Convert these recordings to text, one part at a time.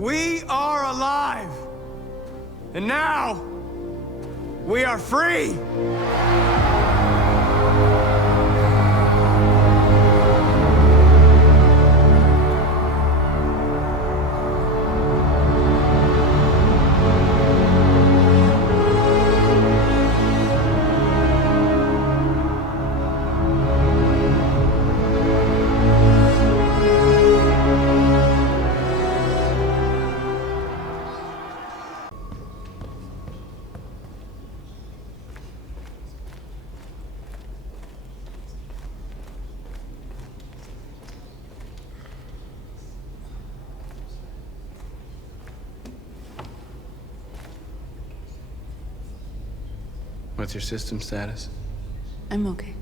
We are alive! And now, we are free! What's your system status? I'm okay.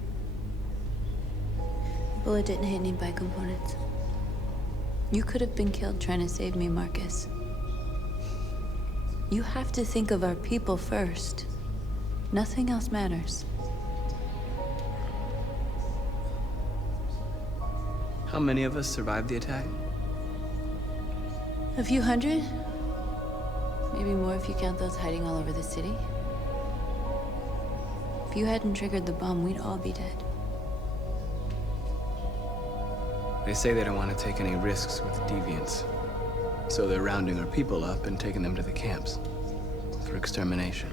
Bullet didn't hit any bike components. You could have been killed trying to save me, Marcus. You have to think of our people first. Nothing else matters. How many of us survived the attack? A few hundred? Maybe more if you count those hiding all over the city. If you hadn't triggered the bomb, we'd all be dead. They say they don't want to take any risks with deviants. So they're rounding our people up and taking them to the camps for extermination.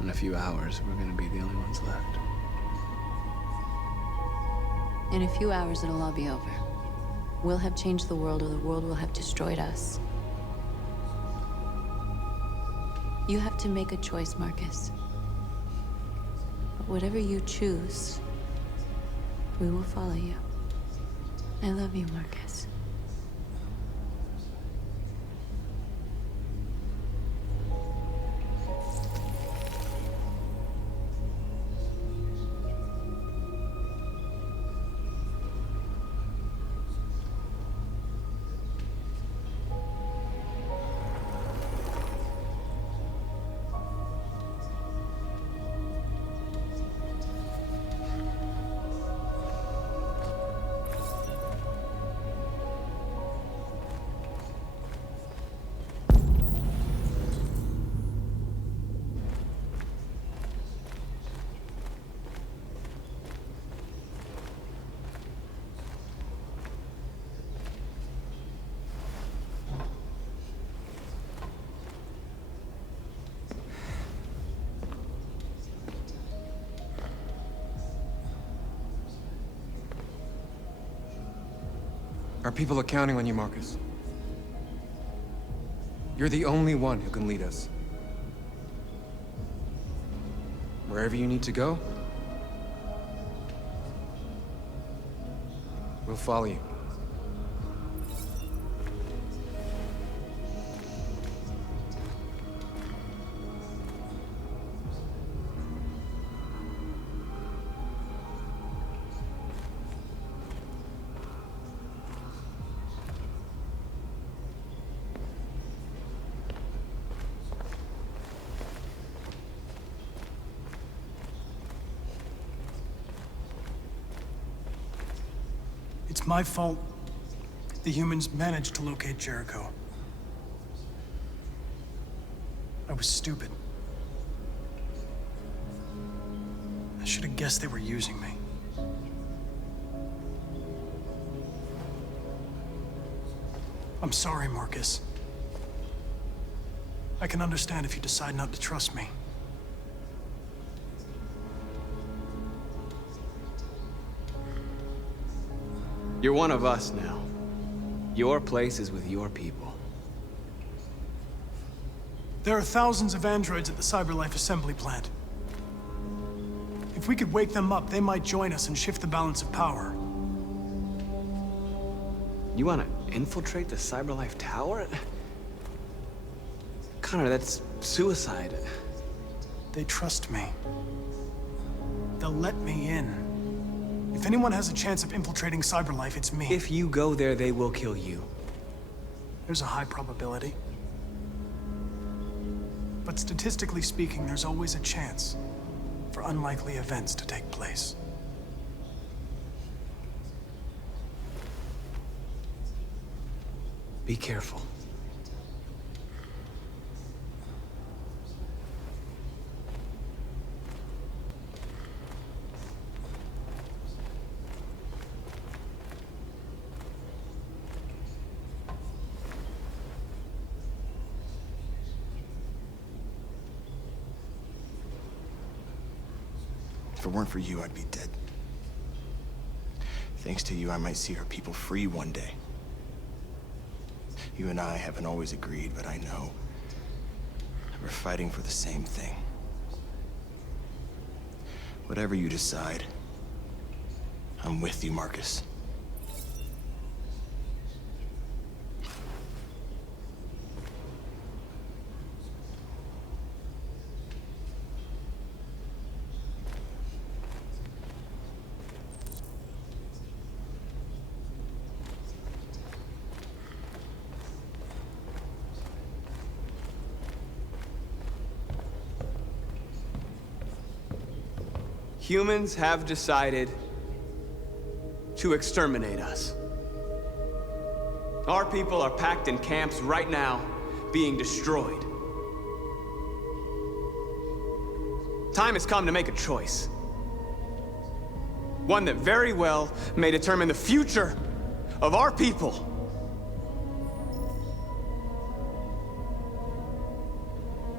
In a few hours, we're gonna be the only ones left. In a few hours, it'll all be over. We'll have changed the world, or the world will have destroyed us. You have to make a choice, Marcus. But whatever you choose, we will follow you. I love you, Marcus. Our people are counting on you, Marcus. You're the only one who can lead us. Wherever you need to go, we'll follow you. It's my fault the humans managed to locate Jericho. I was stupid. I should have guessed they were using me. I'm sorry, Marcus. I can understand if you decide not to trust me. You're one of us now. Your place is with your people. There are thousands of androids at the CyberLife assembly plant. If we could wake them up, they might join us and shift the balance of power. You want to infiltrate the CyberLife tower? Connor, that's suicide. They trust me. They'll let me in. If anyone has a chance of infiltrating CyberLife, it's me. If you go there, they will kill you. There's a high probability. But statistically speaking, there's always a chance for unlikely events to take place. Be careful. If it weren't for you, I'd be dead. Thanks to you, I might see our people free one day. You and I haven't always agreed, but I know we're fighting for the same thing. Whatever you decide, I'm with you, Marcus. Humans have decided to exterminate us. Our people are packed in camps right now, being destroyed. Time has come to make a choice. One that very well may determine the future of our people.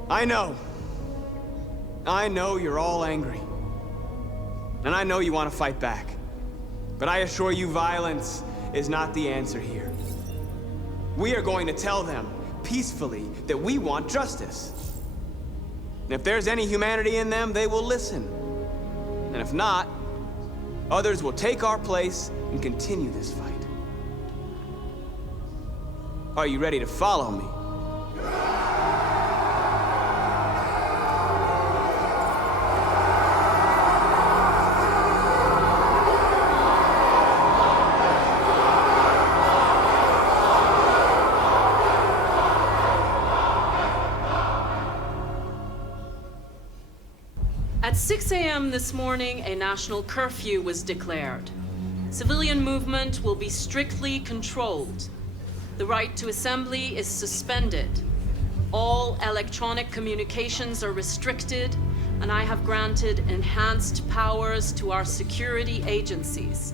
I know you're all angry. And I know you want to fight back. But I assure you, violence is not the answer here. We are going to tell them, peacefully, that we want justice. And if there's any humanity in them, they will listen. And if not, others will take our place and continue this fight. Are you ready to follow me? At 6 a.m. this morning, a national curfew was declared. Civilian movement will be strictly controlled. The right to assembly is suspended. All electronic communications are restricted, and I have granted enhanced powers to our security agencies.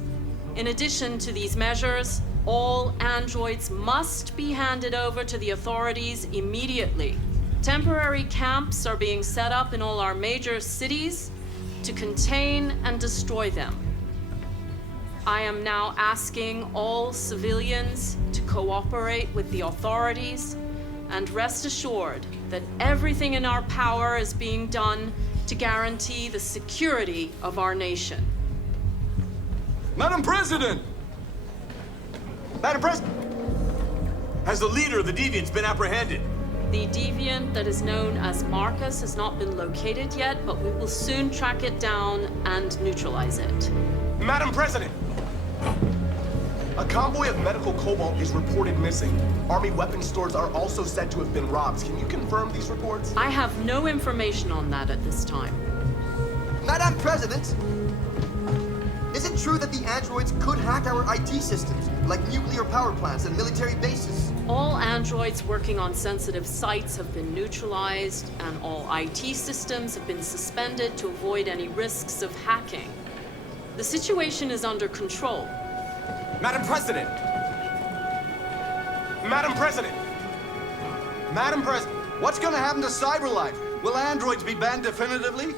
In addition to these measures, all androids must be handed over to the authorities immediately. Temporary camps are being set up in all our major cities to contain and destroy them. I am now asking all civilians to cooperate with the authorities and rest assured that everything in our power is being done to guarantee the security of our nation. Madam President! Madam President! Has the leader of the Deviants been apprehended? The deviant that is known as Marcus has not been located yet, but we will soon track it down and neutralize it. Madam President! A convoy of medical cobalt is reported missing. Army weapon stores are also said to have been robbed. Can you confirm these reports? I have no information on that at this time. Madam President, is it true that the androids could hack our IT systems, like nuclear power plants and military bases? All androids working on sensitive sites have been neutralized, and all IT systems have been suspended to avoid any risks of hacking. The situation is under control. Madam President! Madam President! Madam President! What's gonna happen to CyberLife? Will androids be banned definitively?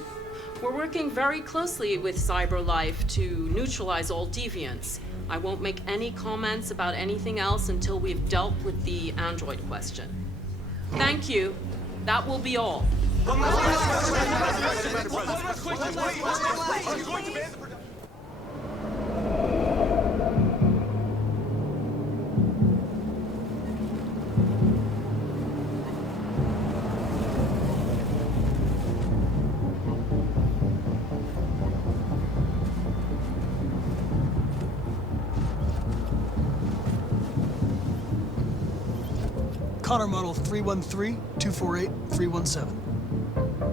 We're working very closely with CyberLife to neutralize all deviants. I won't make any comments about anything else until we've dealt with the android question. Thank you. That will be all. Connor Model 313-248-317.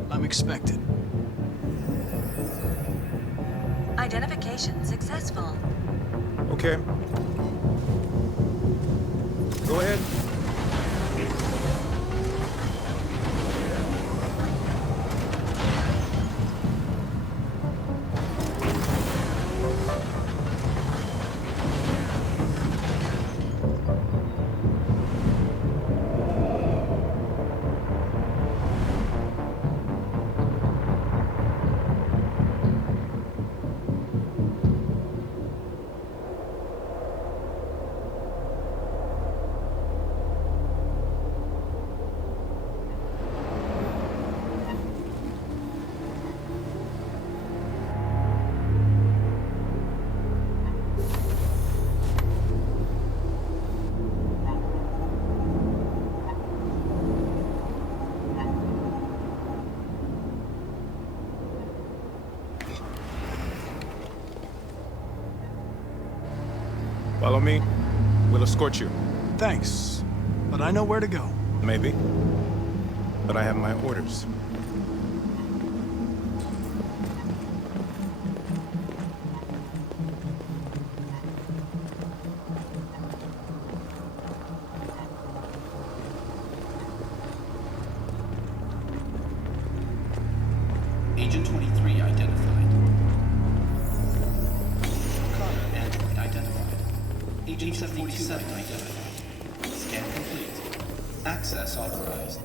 I'm expected. Identification successful. Okay. Go ahead. Follow me. We'll escort you. Thanks, but I know where to go. Maybe. But I have my orders. Agent 23 identified. Connor android identified. Agent 47 identified. Scan complete. Access authorized.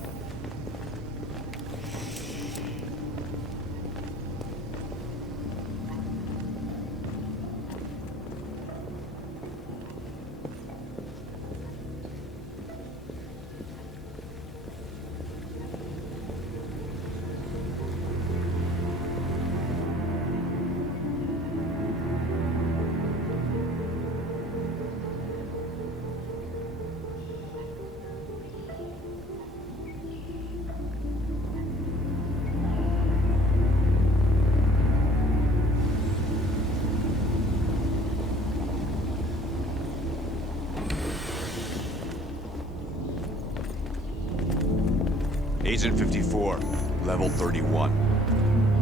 Agent 54, level 31.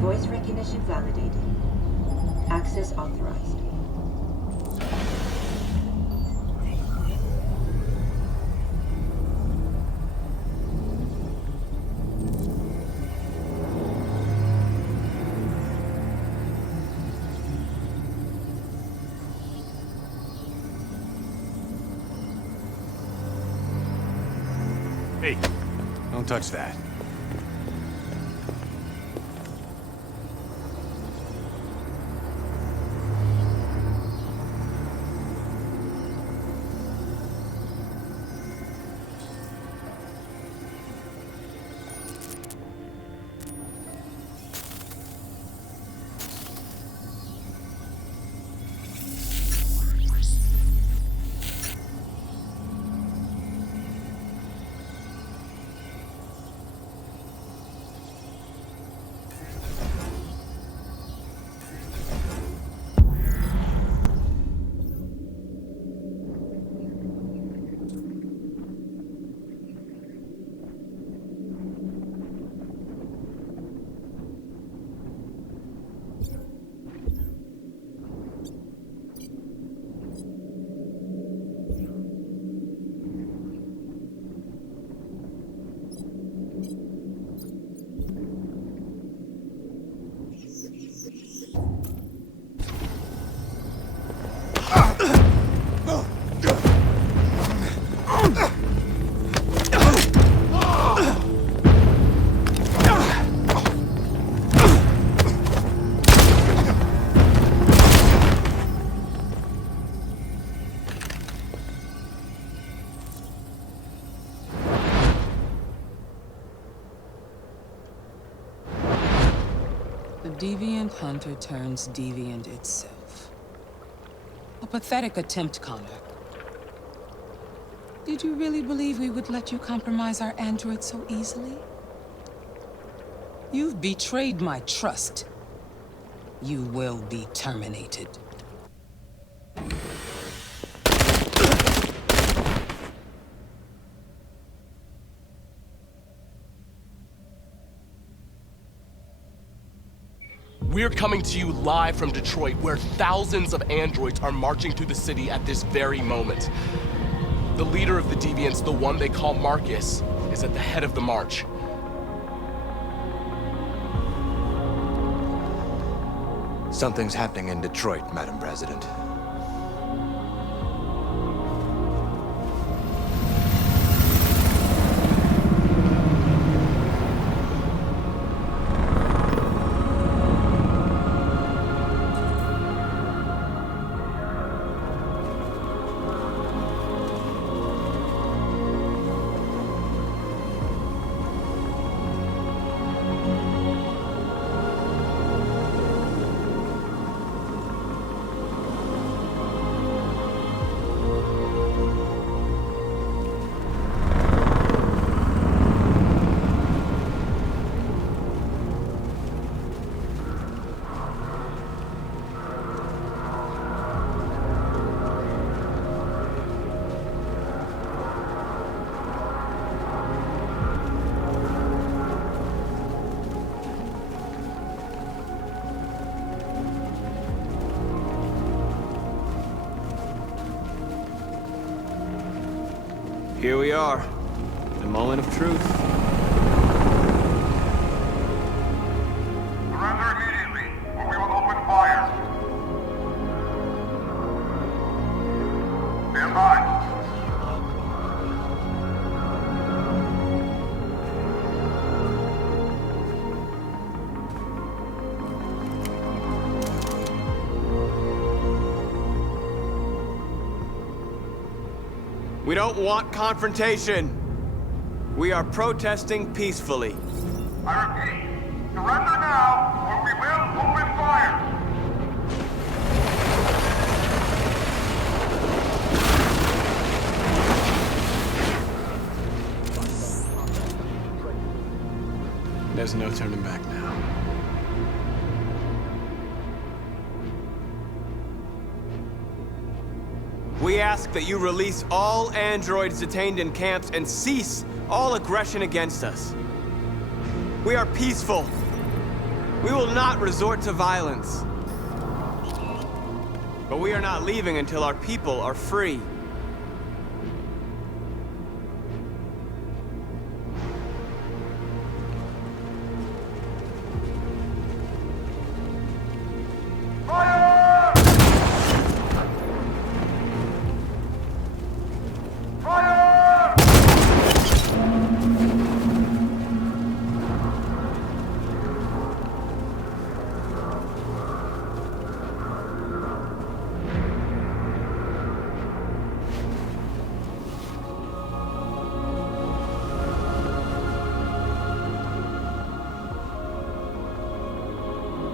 Voice recognition validated. Access authorized. Hey, don't touch that. The deviant hunter turns deviant itself. A pathetic attempt, Connor. Did you really believe we would let you compromise our android so easily? You've betrayed my trust. You will be terminated. We're coming to you live from Detroit, where thousands of androids are marching through the city at this very moment. The leader of the Deviants, the one they call Marcus, is at the head of the march. Something's happening in Detroit, Madam President. Here we are. The moment of truth. Surrender immediately, or we will open fire. Stand by. We don't want confrontation. We are protesting peacefully. I repeat, surrender now, or we will open fire. There's no turning back now. We ask that you release all androids detained in camps and cease all aggression against us. We are peaceful. We will not resort to violence. But we are not leaving until our people are free.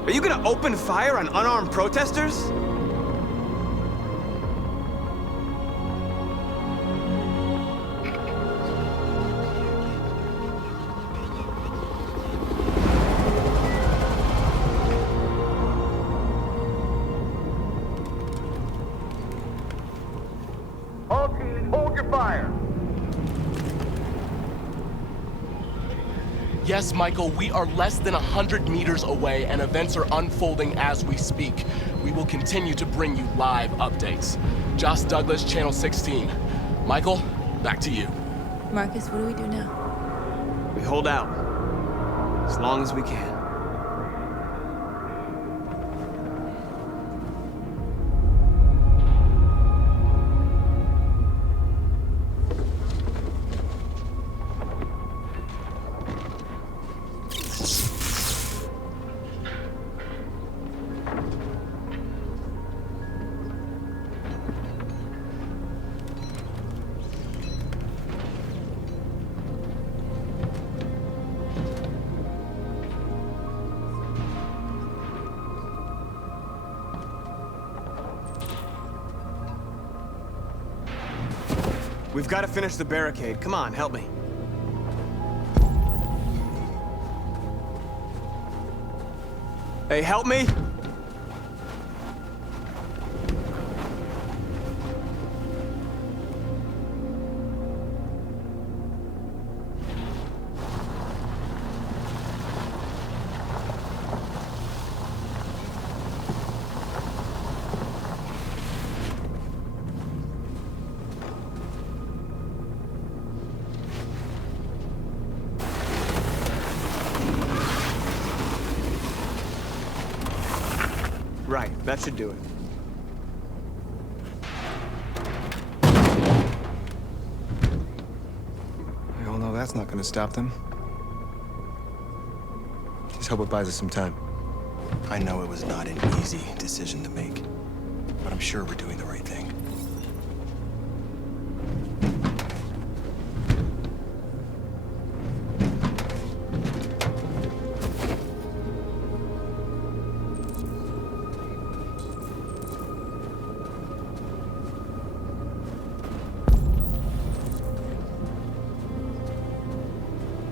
Are you gonna open fire on unarmed protesters? All teams, hold your fire. Yes, Michael, we are less than 100 meters away and events are unfolding as we speak. We will continue to bring you live updates. Josh Douglas, Channel 16. Michael, back to you. Marcus, what do we do now? We hold out. As long as we can. We've got to finish the barricade. Come on, help me. Hey, help me! Right, that should do it. We all know that's not gonna stop them. Just hope it buys us some time. I know it was not an easy decision to make, but I'm sure we're doing the right thing.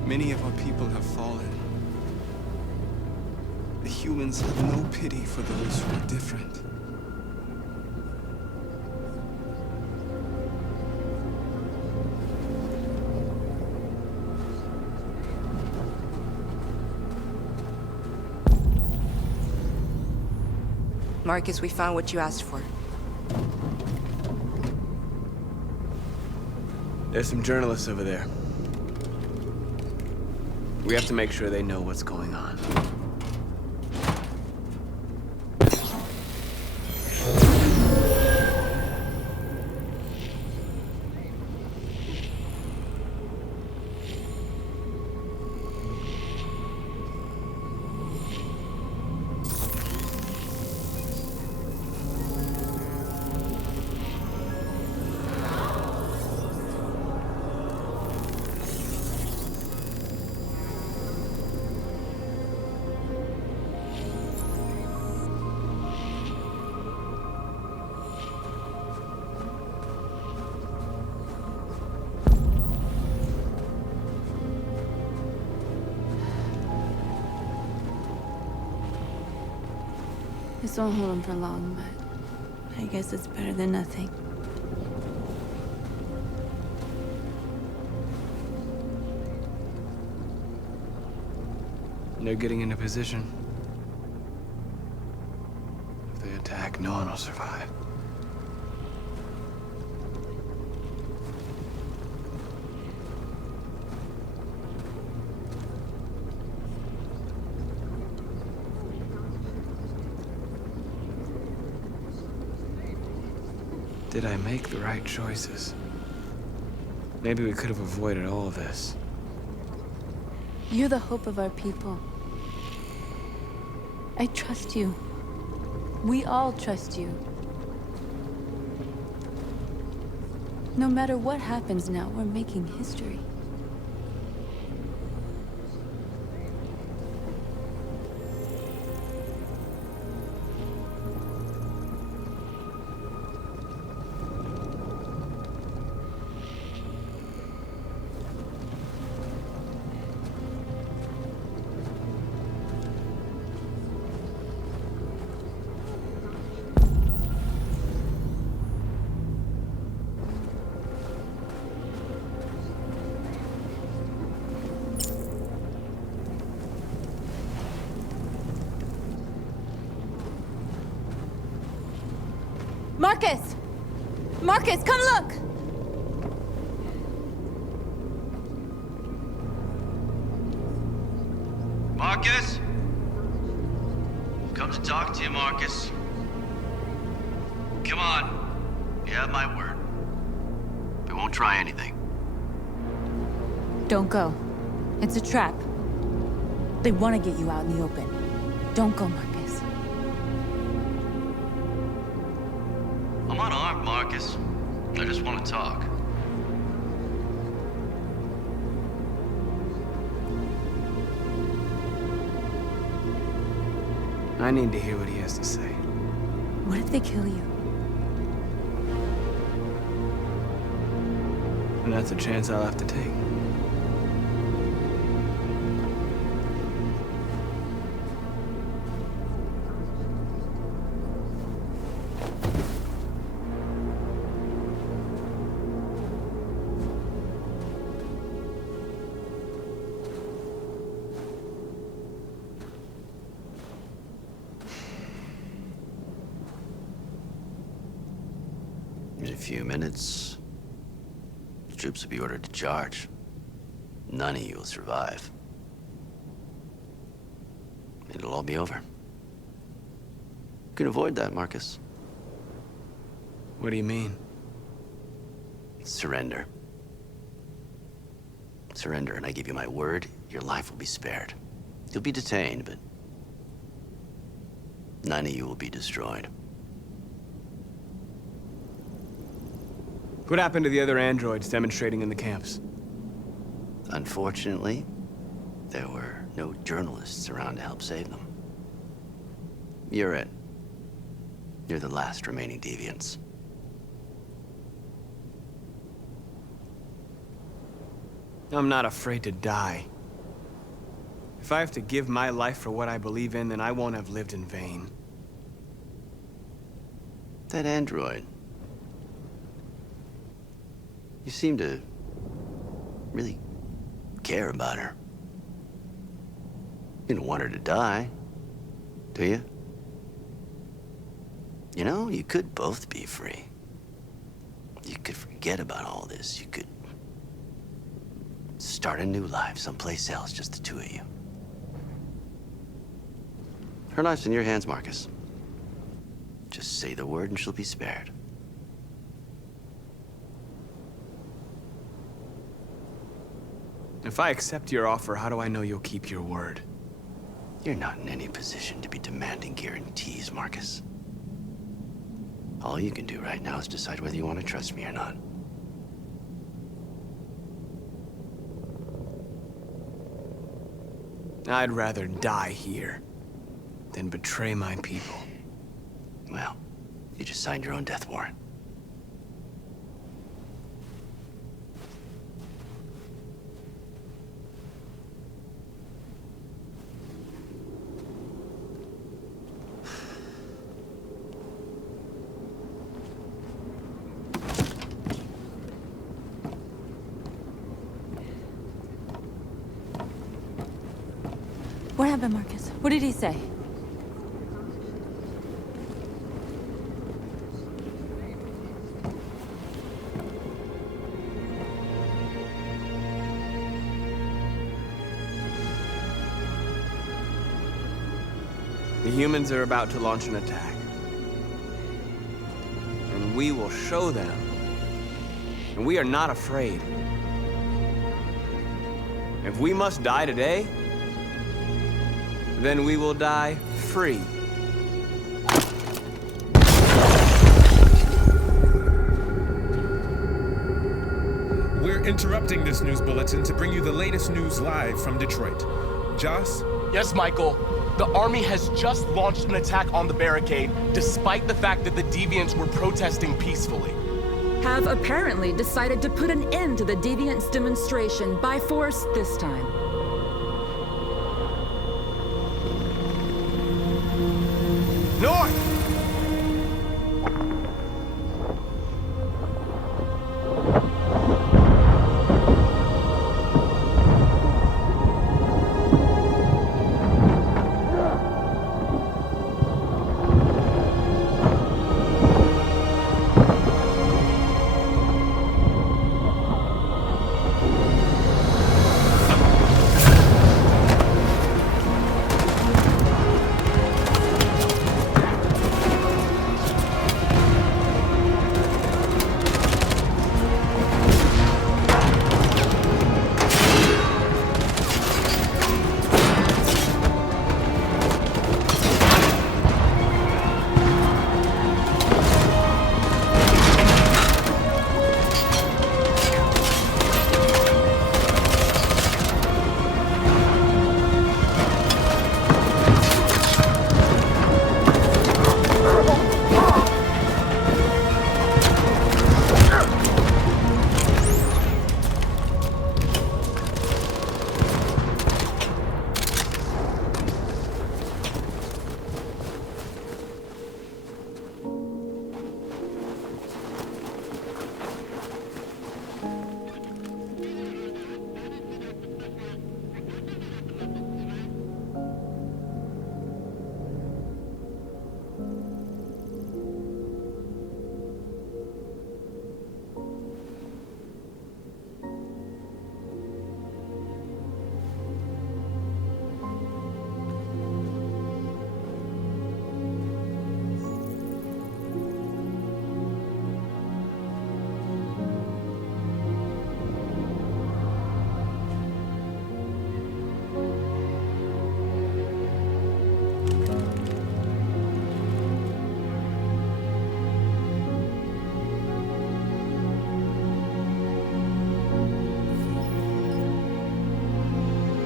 Many of our people have fallen. The humans have no pity for those who are different. Marcus, we found what you asked for. There's some journalists over there. We have to make sure they know what's going on. This won't hold him for long, but I guess it's better than nothing. They're getting into position. If they attack, no one will survive. Did I make the right choices? Maybe we could have avoided all of this. You're the hope of our people. I trust you. We all trust you. No matter what happens now, we're making history. Marcus! Marcus, come look! Marcus? Come to talk to you, Marcus. Come on. You have my word. We won't try anything. Don't go. It's a trap. They want to get you out in the open. Don't go, Marcus. I'm unarmed, Marcus. I just want to talk. I need to hear what he has to say. What if they kill you? And that's a chance I'll have to take. In a few minutes, the troops will be ordered to charge. None of you will survive. It'll all be over. You can avoid that, Marcus. What do you mean? Surrender. Surrender, and I give you my word, your life will be spared. You'll be detained, but none of you will be destroyed. What happened to the other androids demonstrating in the camps? Unfortunately, there were no journalists around to help save them. You're it. You're the last remaining deviants. I'm not afraid to die. If I have to give my life for what I believe in, then I won't have lived in vain. That android. You seem to really care about her. You don't want her to die, do you? You know, you could both be free. You could forget about all this. You could start a new life someplace else, just the two of you. Her life's in your hands, Marcus. Just say the word and she'll be spared. If I accept your offer, how do I know you'll keep your word? You're not in any position to be demanding guarantees, Marcus. All you can do right now is decide whether you want to trust me or not. I'd rather die here than betray my people. Well, you just signed your own death warrant. What happened, Marcus? What did he say? The humans are about to launch an attack. And we will show them. And we are not afraid. If we must die today, then we will die free. We're interrupting this news bulletin to bring you the latest news live from Detroit. Joss? Yes, Michael. The army has just launched an attack on the barricade, despite the fact that the Deviants were protesting peacefully. Have apparently decided to put an end to the Deviants' demonstration by force this time. North!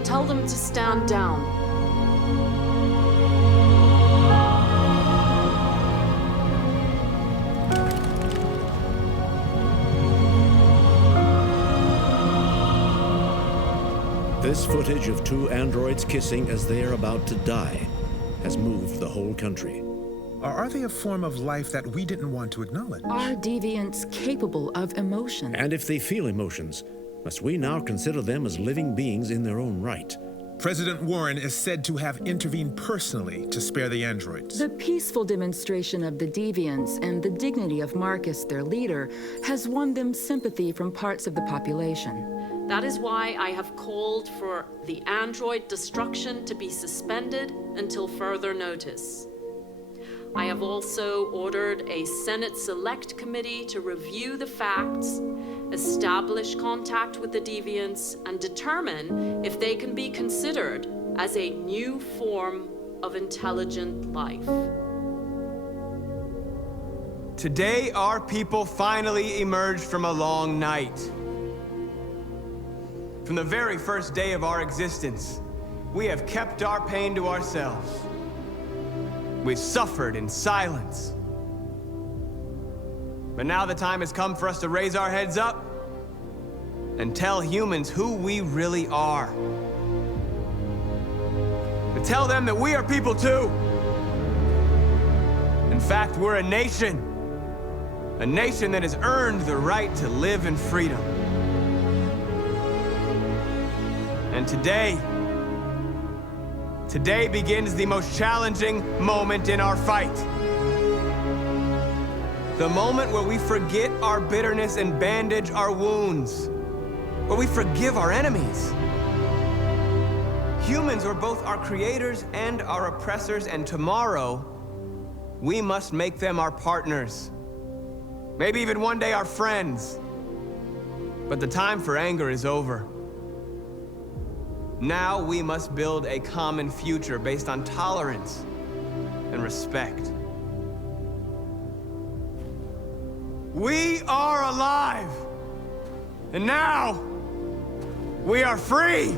Tell them to stand down. This footage of two androids kissing as they are about to die has moved the whole country. Or are they a form of life that we didn't want to acknowledge? Are deviants capable of emotion? And if they feel emotions, must we now consider them as living beings in their own right? President Warren is said to have intervened personally to spare the androids. The peaceful demonstration of the deviants and the dignity of Marcus, their leader, has won them sympathy from parts of the population. That is why I have called for the android destruction to be suspended until further notice. I have also ordered a Senate Select Committee to review the facts, establish contact with the deviants, and determine if they can be considered as a new form of intelligent life. Today, our people finally emerged from a long night. From the very first day of our existence, we have kept our pain to ourselves. We've suffered in silence. But now the time has come for us to raise our heads up and tell humans who we really are. To tell them that we are people too. In fact, we're a nation. A nation that has earned the right to live in freedom. And today begins the most challenging moment in our fight. The moment where we forget our bitterness and bandage our wounds. Where we forgive our enemies. Humans are both our creators and our oppressors, and tomorrow, we must make them our partners. Maybe even one day our friends. But the time for anger is over. Now we must build a common future based on tolerance and respect. We are alive! And now, we are free!